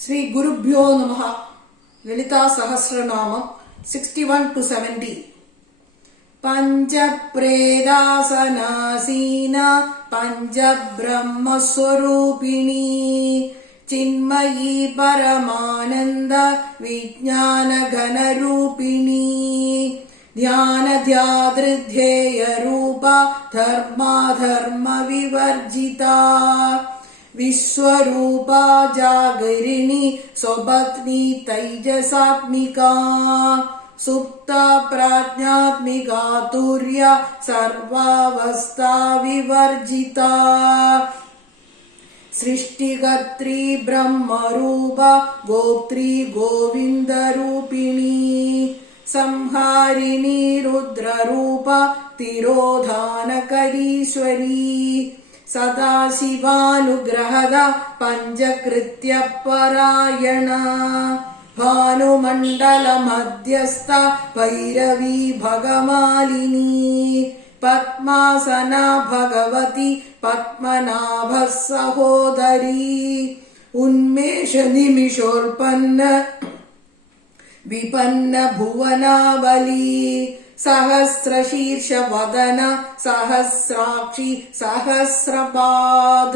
श्री गुरुभ्यो नमः। ललिता सहस्रनामं 61 to 70। पंचप्रेदासनासीना पंचब्रह्मस्वरूपिणी चिन्मयी परमानंद विज्ञान घनरूपिणी ध्यानध्यादृध्येय रूपा धर्माधर्म विवर्जिता विश्वरूपा जागरिणी स्वपत्नी तैजसात्मिका सुप्ता प्राज्ञात्मिका तुर्या सर्वावस्था विवर्जिता सृष्टिकर्त्री ब्रह्मरूपा गोप्त्री गोविन्दरूपिणी संहारिणी रुद्ररूपा तिरोधानकरीश्वरी सदाशिवानुग्रहदा पंचकृत्य परायणा भानुमण्डल मध्यस्थ भैरवी भगमालिनी पद्मासना भगवती पद्मनाभ सहोदरी उन्मेष निमिषोत्पन्न विपन्न भुवनावली सहस्रशीर्ष वदन सहस्राक्षी सहस्रपाद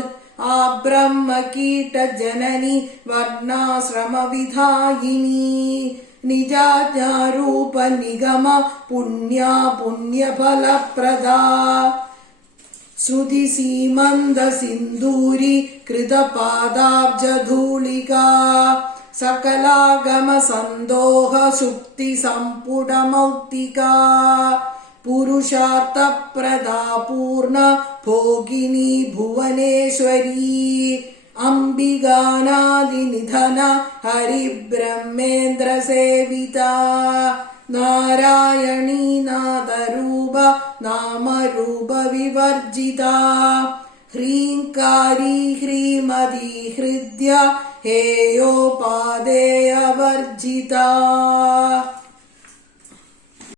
आब्रह्म कीट जननी वर्णाश्रम विधायिनी निजाज्ञारूप निगम पुण्या पुण्य फलप्रदा श्रुति सीमंद सिंदूरी कृत पादाब्ज धूलिका सकलागम संदोह शुक्ति संपुट मौक्तिका पुरुषार्थ प्रदा पूर्ण भोगिनी भुवनेश्वरी अंबिकानादि निधन हरि ब्रह्मेन्द्र सेविता नारायणी नादरूप नाम रूप विवर्जिता ह्रींकारी ह्रीमती हृद्या हेयोपादेय वर्जिता।